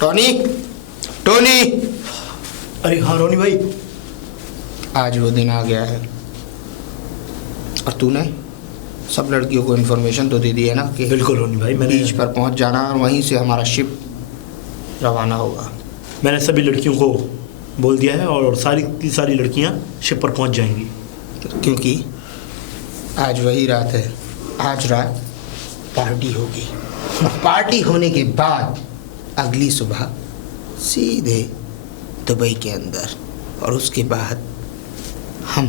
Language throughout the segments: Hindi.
Tony, Tony. अरे हाँ रोनी भाई, आज वो दिन आ गया है और तूने सब लड़कियों को इन्फॉर्मेशन तो दे दी है ना कि बिल्कुल रोनी भाई, बीच पर पहुंच जाना और वहीं से हमारा शिप रवाना होगा। मैंने सभी लड़कियों को बोल दिया है और सारी की सारी लड़कियां शिप पर पहुंच जाएंगी, क्योंकि आज वही रात है। आज रात पार्टी होगी और पार्टी होने के बाद अगली सुबह सीधे दुबई के अंदर, और उसके बाद हम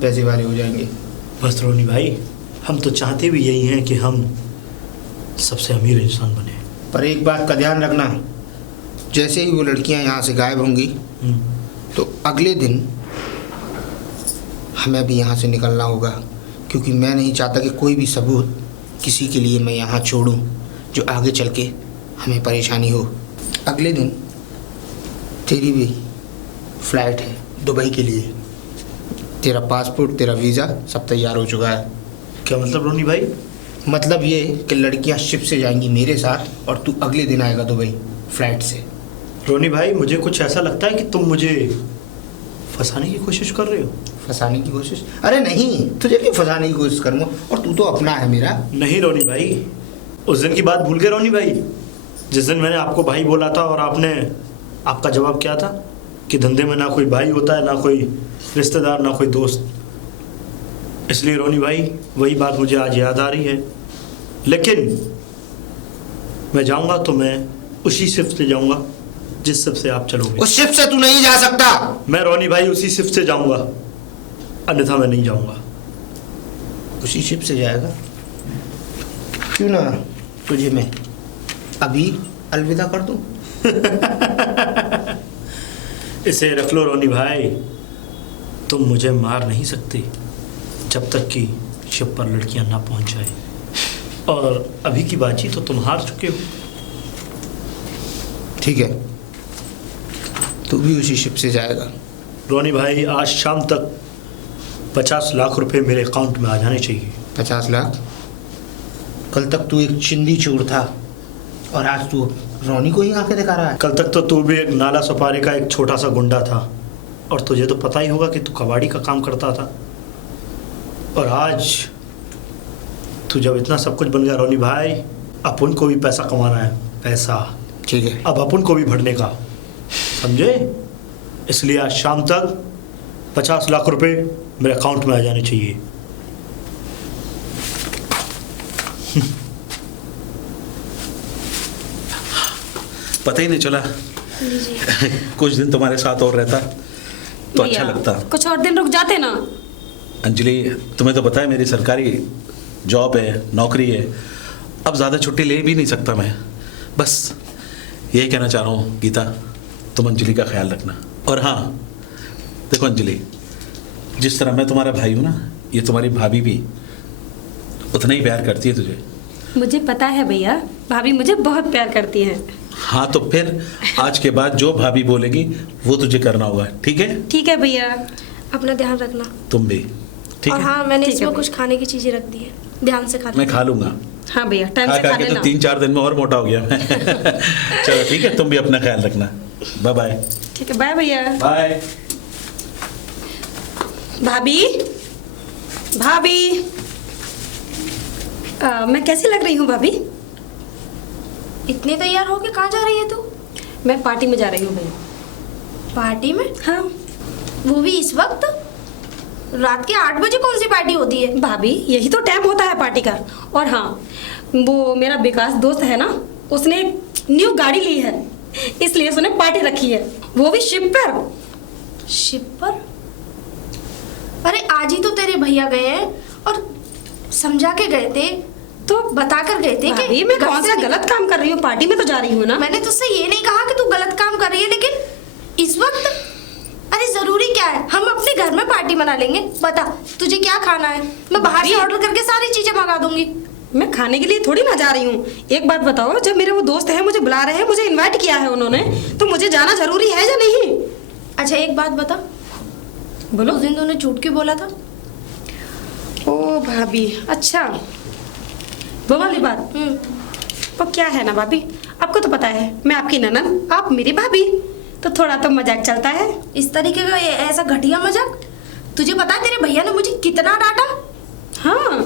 पैसे वाले हो जाएंगे। बस रोनी भाई, हम तो चाहते भी यही हैं कि हम सबसे अमीर इंसान बने। पर एक बात का ध्यान रखना, जैसे ही वो लड़कियां यहाँ से गायब होंगी तो अगले दिन हमें भी यहाँ से निकलना होगा, क्योंकि मैं नहीं चाहता कि कोई भी सबूत किसी के लिए मैं यहाँ छोड़ूं जो आगे चल के हमें परेशानी हो। अगले दिन तेरी भी फ्लाइट है दुबई के लिए। तेरा पासपोर्ट, तेरा वीज़ा सब तैयार हो चुका है। क्या मतलब रोनी भाई? मतलब ये कि लड़कियाँ शिप से जाएंगी मेरे साथ और तू अगले दिन आएगा दुबई फ्लाइट से। रोनी भाई, मुझे कुछ ऐसा लगता है कि तुम मुझे फंसाने की कोशिश कर रहे हो। फंसाने की कोशिश? अरे नहीं, तुझे क्यों फंसाने की कोशिश करूँगा, और तू तो अपना है मेरा। नहीं रोनी भाई, उस दिन की बात भूल गए रोनी भाई, जिस दिन मैंने आपको भाई बोला था और आपका जवाब क्या था कि धंधे में ना कोई भाई होता है, ना कोई रिश्तेदार, ना कोई दोस्त। इसलिए रोनी भाई, वही बात मुझे आज याद आ रही है। लेकिन मैं जाऊंगा तो मैं उसी शिप से जाऊंगा जिस शिप से आप चलोगे। उस शिप से तू नहीं जा सकता। मैं रोनी भाई उसी शिप से जाऊंगा, अन्यथा मैं नहीं जाऊंगा। उसी शिप से जाएगा? क्यों ना तुझे मैं अभी अलविदा कर दूं? इसे रख लो रोनी भाई, तुम मुझे मार नहीं सकते जब तक कि शिप पर लड़कियां ना पहुंच जाए। और अभी की बातचीत तो तुम हार चुके हो। ठीक है, तू भी उसी शिप से जाएगा। रोनी भाई, आज शाम तक 50 लाख रुपए मेरे अकाउंट में आ जाने चाहिए। 50 लाख? कल तक तू एक चिंदी चोर था और आज तू रोनी को ही आंखें दिखा रहा है। कल तक तो तू भी एक नाला सपारे का एक छोटा सा गुंडा था, और तुझे तो पता ही होगा कि तू कबाड़ी का काम करता था। और आज तू जब इतना सब कुछ बन गया रोनी भाई, अपन को भी पैसा कमाना है। पैसा, ठीक है, अब अपन को भी भरने का, समझे? इसलिए आज शाम तक 50 लाख रुपए मेरे अकाउंट में आ जाने चाहिए। पता ही नहीं चला। कुछ दिन तुम्हारे साथ और रहता तो अच्छा लगता। कुछ और दिन रुक जाते ना। अंजलि, तुम्हें तो पता है मेरी सरकारी जॉब है, नौकरी है, अब ज़्यादा छुट्टी ले भी नहीं सकता मैं। बस यही कहना चाह रहा हूँ गीता, तुम अंजलि का ख्याल रखना। और हाँ देखो अंजलि, जिस तरह मैं तुम्हारा भाई हूँ ना, ये तुम्हारी भाभी भी उतना ही प्यार करती है तुझे। मुझे पता है भैया, भाभी मुझे बहुत प्यार करती है। हाँ तो फिर आज के बाद जो भाभी बोलेगी वो तुझे करना होगा, ठीक है? ठीक है भैया। अपना ध्यान रखना। तुम भी, ठीक और है? हाँ, मैंने ठीक है इसमें भैया। कुछ खाने की चीजें रख दी है, ध्यान से खा मैं खा लूँगा। हाँ भैया, टाइम खा से खा खा के लेना। तो 3-4 दिन में और मोटा हो गया मैं। चलो ठीक है, तुम भी अपना ख्याल रखना। Bye bye. ठीक है, बाय भैया। बाय। भाभी, भाभी, मैं कैसी लग रही हूँ भाभी? इतनी तैयार होके कहाँ जा रही है तू? मैं पार्टी में जा रही हूँ भैया। पार्टी में? हाँ। वो भी इस वक्त? रात के 8 बजे कौन सी पार्टी होती है? भाभी, यही तो टाइम होता है पार्टी का। और हाँ, वो मेरा विकास दोस्त है ना, उसने न्यू गाड़ी ली है, इसलिए उसने पार्टी रखी है, वो भी शिप पर। शिप पर? अरे आज ही तो तेरे भैया गए हैं और समझा के गए थे, तो बता कर गए थे कि भाभी, मैं घर कौन से सा नहीं- गलत काम कर रही हूँ? पार्टी में तो जा रही हूँ ना। मैंने तुझसे ये नहीं कहा कि तू गलत काम कर रही है, लेकिन इस वक्त अरे जरूरी क्या है, हम अपने घर में पार्टी मना लेंगे। बता तुझे क्या खाना है, मैं बाहर से ऑर्डर करके सारी चीजें मंगा दूंगी। मैं खाने के लिए थोड़ी ना जा रही हूँ। एक बात बताओ, जब मेरे वो दोस्त हैं मुझे बुला रहे हैं, मुझे इनवाइट किया है उन्होंने, तो मुझे जाना जरूरी है या नहीं? अच्छा एक बात बता, बोलो। उस दिन तूने झूठ क्यों बोला था? ओ भाभी, अच्छा वो वाली बात। वो क्या है ना भाभी, आपको तो पता है मैं आपकी ननद, आप मेरी भाभी, तो थोड़ा तो मजाक चलता है। इस तरीके का ऐसा घटिया मजाक? तुझे पता है तेरे भैया ने मुझे कितना डांटा? हाँ,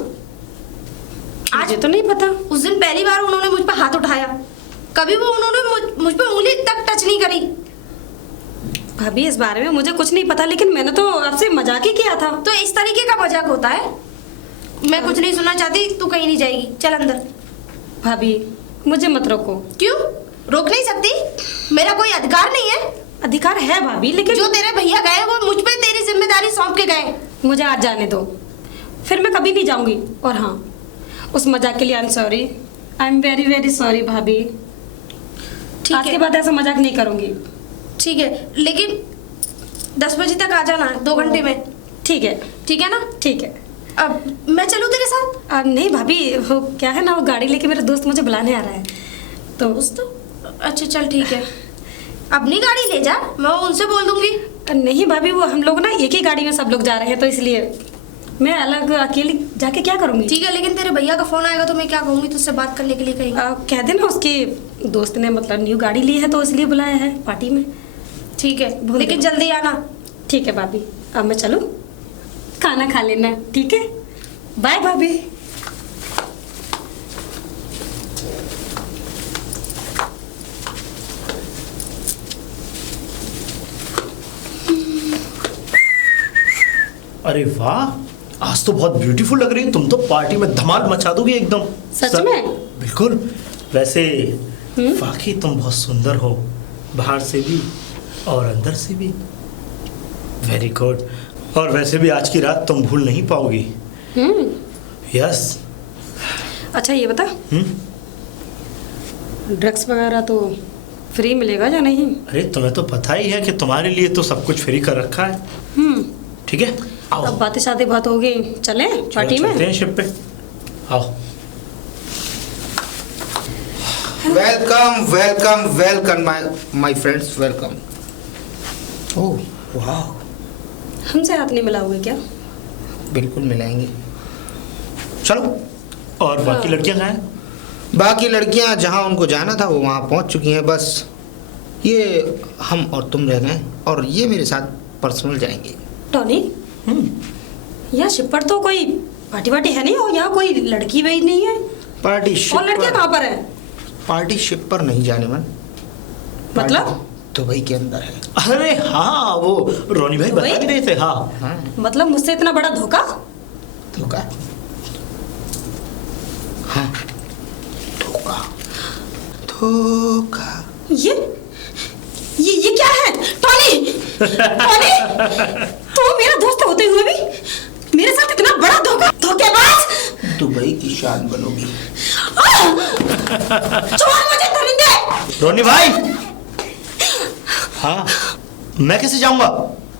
मुझे तो नहीं पता। उस दिन पहली बार उन्होंने मुझ पर हाथ उठाया, कभी वो उन्होंने मुझ पर उंगली तक टच नहीं करी। भाभी इस बारे में मुझे कुछ नहीं पता, लेकिन मैंने तो आपसे मजाक ही किया था। तो इस तरीके का मजाक होता है? मैं कुछ नहीं सुनना चाहती, तू कहीं नहीं जाएगी, चल अंदर। भाभी मुझे मत रोको। क्यों रोक नहीं सकती? मेरा कोई अधिकार नहीं है? अधिकार है भाभी, लेकिन जो तेरे भैया गए वो मुझ पे तेरी जिम्मेदारी सौंप के गए। मुझे आज जाने दो, फिर मैं कभी नहीं जाऊंगी। और हाँ, उस मजाक के लिए I am sorry, I am very very sorry भाभी। ठीक आज है। के बाद ऐसा मजाक नहीं करूंगी। ठीक है, लेकिन 10 बजे तक आ जाना है, 2 घंटे में। ठीक है। ठीक है ना? ठीक है। अब मैं चलूँ तेरे साथ? नहीं भाभी, वो क्या है ना, वो गाड़ी लेके मेरा दोस्त मुझे बुलाने आ रहा है तो अच्छा चल ठीक है, अपनी गाड़ी ले जा, मैं उनसे बोल दूंगी। नहीं भाभी, वो हम लोग ना एक ही गाड़ी में सब लोग जा रहे हैं, तो इसलिए मैं अलग अकेली जाके क्या करूंगी। ठीक है, लेकिन तेरे भैया का फोन आएगा तो मैं क्या कहूंगी? तुझसे बात करने के लिए कहेंगे। कह देना उसके दोस्त ने मतलब न्यू गाड़ी ली है तो इसलिए बुलाया है पार्टी में। ठीक है, बोल लेकिन दो। जल्दी आना। ठीक है भाभी, अब मैं चलूं? खाना खा लेना, ठीक है? बाय भाभी। अरे वाह, आज तो बहुत ब्यूटीफुल लग रही है। तुम तो पार्टी में धमाल मचा दोगी एकदम। सच में? बिल्कुल। वैसे वाकई तुम बहुत सुंदर हो, बाहर से भी और अंदर से भी। Very good. और वैसे भी आज की रात तुम भूल नहीं पाओगी। यस। अच्छा ये बता, ड्रग्स वगैरह तो फ्री मिलेगा या नहीं? अरे तुम्हें तो पता ही है कि तुम्हारे लिए तो सब कुछ फ्री कर रखा है। ठीक है, आओ। अब बातें शादी बहुत हो गई, चलें पार्टी में? चलते हैं शिप पे, आओ। Welcome welcome welcome my friends, welcome. Oh वाह, हमसे हाथ नहीं मिलाओगे क्या? बिल्कुल मिलाएंगे, चलो। और बाकी लड़कियां कहाँ हैं? बाकी लड़कियां जहां उनको जाना था वो वहां पहुंच चुकी हैं। बस ये हम और तुम रह गए, और ये मेरे साथ पर्सनल जाएंगे। टॉनी, यहाँ शिप पर तो कोई पार्टी वार्टी है नहीं, और यहाँ कोई लड़की वही नहीं है। पार्टी शिप और लड़कियाँ कहाँ पर है? पार्टी शिप पर नहीं जाने मन। मतलब? दुबई के अंदर है। अरे हाँ, वो रोनी भाई बता भी रहे थे। हाँ हाँ, मतलब मुझसे इतना बड़ा धोखा? धोखा? हाँ, धोखा धोखा। ये क्या है? टॉनी, टॉनी, तू मेरा दोस्त होते हुए भी मेरे साथ इतना बड़ा धोखा, धोखेबाज! दुबई की शान बनोगी। छोड़ मुझे दरिंदे! रोनी भाई। हाँ, मैं कैसे जाऊंगा?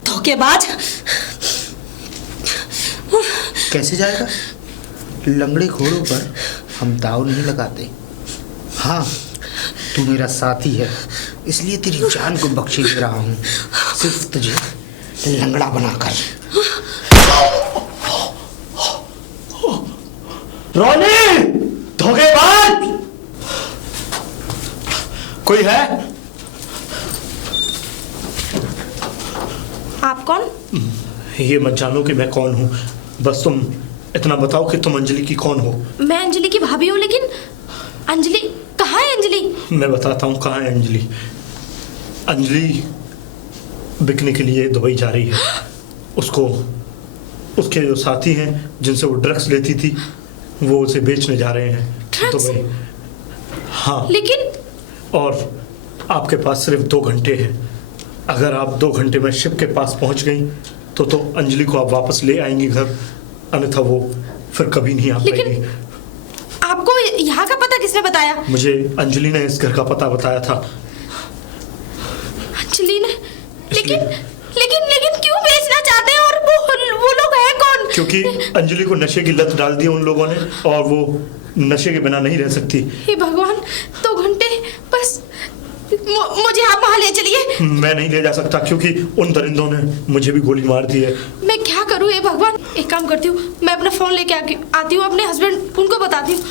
धोखेबाज! कैसे जाएगा? लंगड़े घोड़ों पर हम दाव नहीं लगाते। हाँ, तू मेरा साथी है, इसलिए तेरी जान को बख्शे दे रहा हूँ, सिर्फ तुझे लंगड़ा बनाकर। रोनी, धोखेबाज! कोई है? आप कौन? ये मत जानो कि मैं कौन हूँ, बस तुम इतना बताओ कि तुम अंजलि की कौन हो। मैं अंजलि की भाभी हूँ, लेकिन अंजलि कहाँ है? अंजलि मैं बताता हूँ कहाँ है अंजलि। अंजलि बिकने के लिए दुबई जा रही है। उसको उसके जो साथी हैं जिनसे वो ड्रग्स लेती थी, वो उसे बेचने जा रहे हैं ड्रग्स? दुबई। हाँ, लेकिन और आपके पास सिर्फ 2 घंटे हैं। अगर आप 2 घंटे में शिप के पास पहुंच गई तो अंजलि को आप वापस ले आएंगी घर, अन्यथा वो फिर कभी नहीं आ लेकिन पाएगी। आपको यहाँ का पता किसने बताया? मुझे अंजलि ने इस घर का पता बताया था। अंजलि ने? लेकिन लेकिन लेकिन क्यों बेचना चाहते हैं? और वो लोग हैं कौन? क्योंकि अंजलि को नशे की लत डाल दी उन लोगों ने, और वो नशे के बिना नहीं रह सकती। हे भगवान, 2 घंटे बस, मुझे आप वहाँ ले चलिए। मैं नहीं ले जा सकता क्योंकि उन दरिंदों ने मुझे भी गोली मार दी है। मैं क्या करूँ? हे भगवान, एक काम करती हूँ, मैं अपना फोन लेके आती हूँ, अपने हस्बैंड उनको बताती हूँ।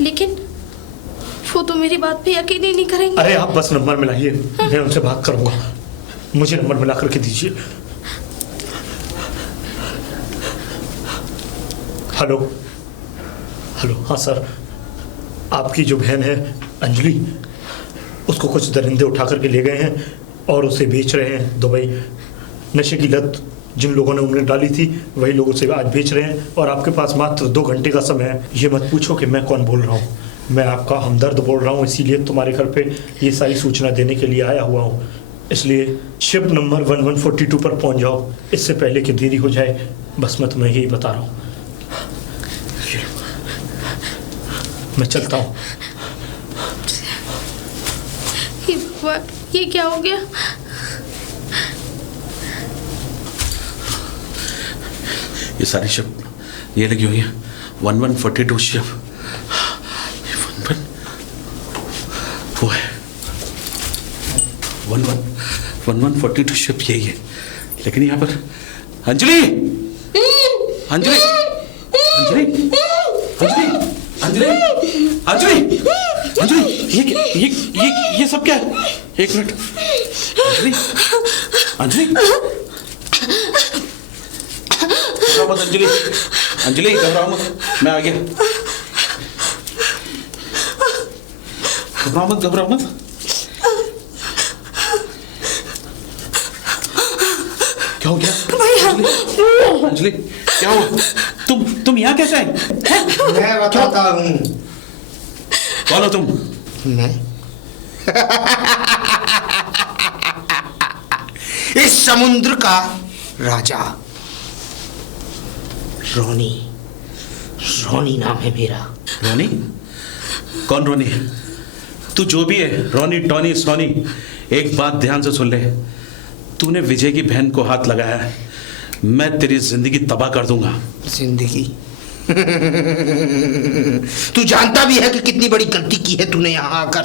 लेकिन वो तो मेरी बात पे यकीन ही नहीं करेंगे। अरे आप बस नंबर मिलाइए, मैं उनसे बात करूंगा। मुझे नंबर मिला करके दीजिए। हेलो हेलो, हाँ सर, आपकी जो बहन है अंजलि, उसको कुछ दरिंदे उठा करके ले गए हैं और उसे बेच रहे हैं दुबई। नशे की लत जिन लोगों ने उन्हें डाली थी वही लोग उसे आज बेच रहे हैं, और आपके पास मात्र 2 घंटे का समय है। ये मत पूछो कि मैं कौन बोल रहा हूँ, मैं आपका हमदर्द बोल रहा हूँ, इसीलिए तुम्हारे घर पे ये सारी सूचना देने के लिए आया हुआ हूँ। इसलिए शिप नंबर 1142 पर पहुँच जाओ, इससे पहले कि देरी हो जाए। बस मैं तुम्हें यही बता रहा हूँ। मैं चलता हूँ। ये क्या हो गया? ये सारी शिप ये लगी हुई है 1142 शिप। 11 वो है 1142 शिप यही है, लेकिन यहाँ पर अंजलि अंजलि अंजलि अंजलि अंजलि अंजलि ये सब क्या है? एक मिनट, अंजलि अंजलि घबराओ मत अंजलि, अंजलि घबराओ मत, मैं आ गया। घबराओ मत, घबराओ मत। क्या हो गया अंजलि? अंजलि क्या हुआ? तुम यहाँ कैसे आए? मैं बताता हूँ। कौन हो तुम? मैं इस समुद्र का राजा रोनी। रोनी नाम है मेरा। रोनी? कौन रोनी? तू जो भी है, रोनी टोनी सोनी, एक बात ध्यान से सुन ले। तूने विजय की बहन को हाथ लगाया है, मैं तेरी जिंदगी तबाह कर दूंगा। जिंदगी? तू जानता भी है कि कितनी बड़ी गलती की है तूने यहां आकर।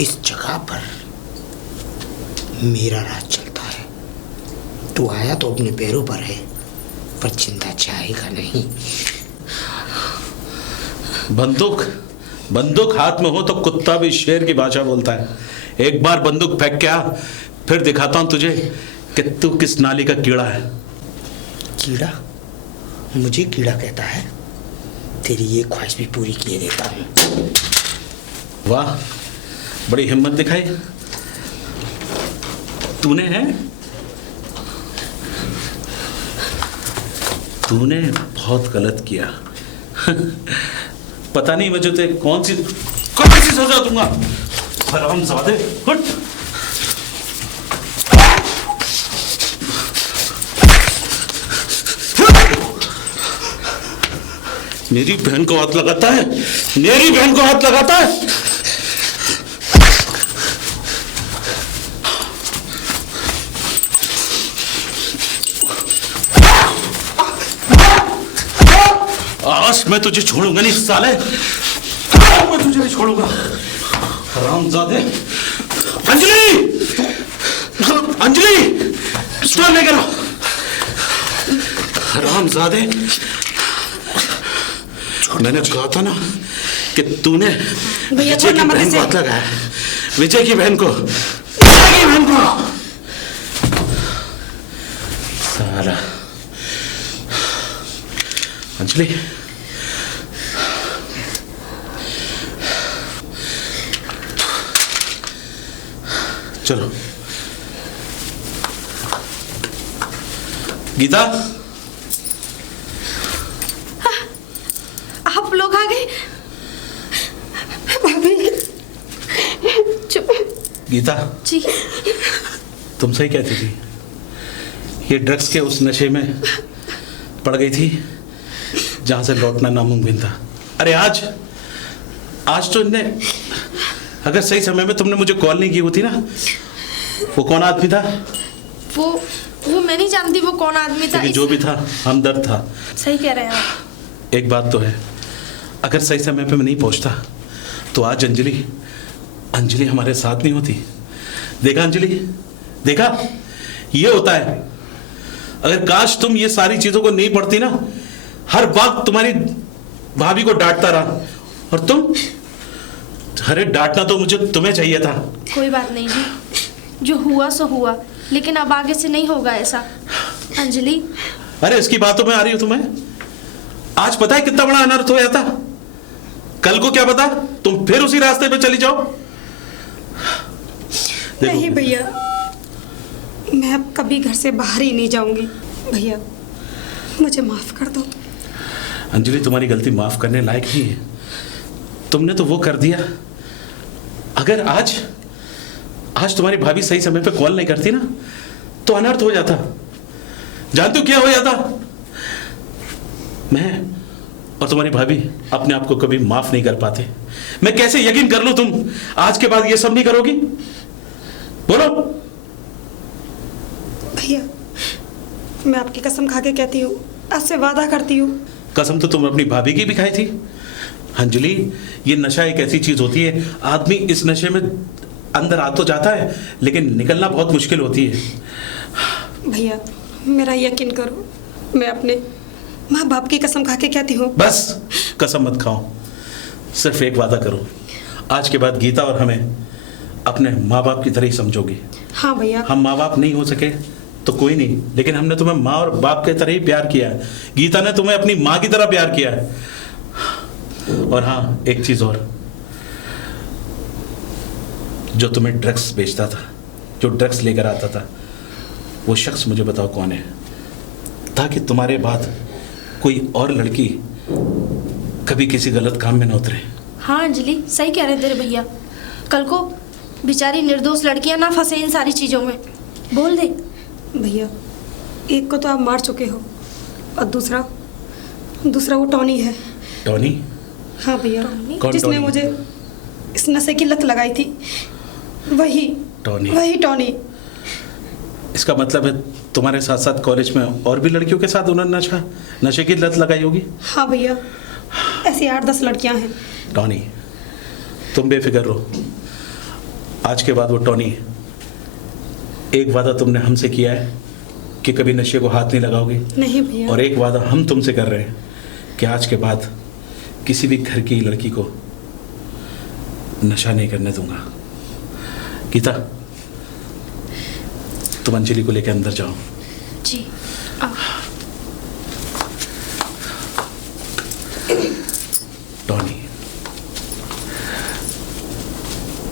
इस जगह पर मेरा राज चलता है। तू आया तो अपने पैरों पर है, पर चिंता चाहेगा नहीं। बंदूक हाथ में हो तो कुत्ता भी शेर की भाषा बोलता है। एक बार बंदूक फेंक के आ, फिर दिखाता हूं तुझे कि तू किस नाली का कीड़ा है। कीड़ा? मुझे कीड़ा कहता है? तेरी ये ख्वाहिश भी पूरी किए देता हूं। वाह, बड़ी हिम्मत दिखाई तूने है। तूने बहुत गलत किया। पता नहीं मैं तुझे कौन सी सजा दूंगा। हरामजादे, हट। मेरी बहन को हाथ लगाता है, मेरी बहन को हाथ लगाता है। आज मैं तुझे छोड़ूंगा नहीं साले, आज मैं तुझे नहीं छोड़ूंगा। हरामजादे। अंजलि, अंजलि, स्टोर लेकर आओ। हरामजादे, मैंने कहा था ना कि तूने भैया विजय की बहन को हाथ लगाया। विजय की बहन को, साला। अंजलि, चलो। गीता, आप लोग आ गए? चुप। गीता जी। तुम सही कहती थी, ये ड्रग्स के उस नशे में पड़ गई थी जहां से लौटना नामुमकिन था। अरे आज तो इनने, अगर सही समय में तुमने मुझे कॉल नहीं की होती ना, वो कौन आदमी था? वो मैं नहीं जानती वो कौन आदमी था। जो भी था, हमदर्द था। सही कह रहे हैं आप। एक बात तो है, अगर सही समय पे मैं नहीं पहुंचता तो आज अंजलि हमारे साथ नहीं होती। देखा अंजलि, देखा, ये होता है। अगर काश तुम ये सारी चीजों को नहीं पढ़ती ना, हर वक्त तुम्हारी भाभी को डांटता रहा, और तुम, अरे डांटना तो मुझे तुम्हें चाहिए था। कोई बात नहीं जी, जो हुआ सो हुआ, लेकिन अब आगे से नहीं होगा ऐसा। अंजलि, अरे इसकी बातों में आ रही हो तुम्हें? आज पता है कितना बड़ा अनर्थ हो जाता, कल को क्या पता तुम फिर उसी रास्ते पे चली जाओ। नहीं भैया, मैं अब कभी घर से बाहर ही नहीं जाऊंगी। भैया मुझे माफ कर दो। अंजलि, तुम्हारी गलती माफ करने लायक नहीं है, तुमने तो वो कर दिया। अगर आज तुम्हारी भाभी सही समय पे कॉल नहीं करती ना, तो अनर्थ हो जाता। जानते हो क्या हो जाता? मैं और तुम्हारी भाभी अपने आप को कभी माफ नहीं कर पाते। मैं कैसे यकीन कर लूं तुम आज के बाद ये सब नहीं करोगी? बोलो। भैया मैं आपकी कसम खा के कहती हूँ, आपसे वादा करती हूँ। कसम तो तुम अपनी भाभी की भी खाई थी। अंजलि, ये नशा एक ऐसी चीज होती है, आदमी इस नशे में अंदर आ तो जाता है, लेकिन निकलना बहुत मुश्किल होती है। भैया मेरा यकीन करो, मैं अपने माँ बाप की कसम खा के कहती हूँ। बस कसम मत खाओ, सिर्फ एक वादा करो, आज के बाद गीता और हमें अपने माँ बाप की तरह ही समझोगी। हाँ भैया। हम माँ बाप नहीं हो सके तो कोई नहीं, लेकिन हमने तुम्हें माँ और बाप के तरह ही प्यार किया है। गीता ने तुम्हें अपनी माँ की तरह प्यार किया है। और हाँ, एक चीज और, जो तुम्हें ड्रग्स बेचता था, जो ड्रग्स लेकर आता था, वो शख्स मुझे बताओ कौन है, ताकि तुम्हारे बाद कोई और लड़की कभी किसी गलत काम में न उतरे। हाँ अंजलि, सही कह रहे तेरे भैया, कल को बेचारी निर्दोष लड़कियां ना फंसे इन सारी चीजों में। बोल दे। भैया एक को तो आप मार चुके हो, और दूसरा वो टॉनी है। टॉनी? हाँ भैया, कौन जिसने टॉनी? मुझे इस नशे की लत लगाई थी, वही टॉनी। इसका मतलब है तुम्हारे साथ साथ कॉलेज में और भी लड़कियों के साथ उन्होंने नशे की लत लगाई होगी? हाँ भैया, ऐसी 8-10 लड़कियां हैं। टॉनी, तुम बेफिक्र रहो, आज के बाद वो टॉनी, एक वादा तुमने हमसे किया है कि कभी नशे को हाथ नहीं लगाओगी। नहीं भैया। और एक वादा हम तुमसे कर रहे हैं कि आज के बाद किसी भी घर की लड़की को नशा नहीं करने दूंगा। गीता, तुम अंजलि को लेकर अंदर जाओ।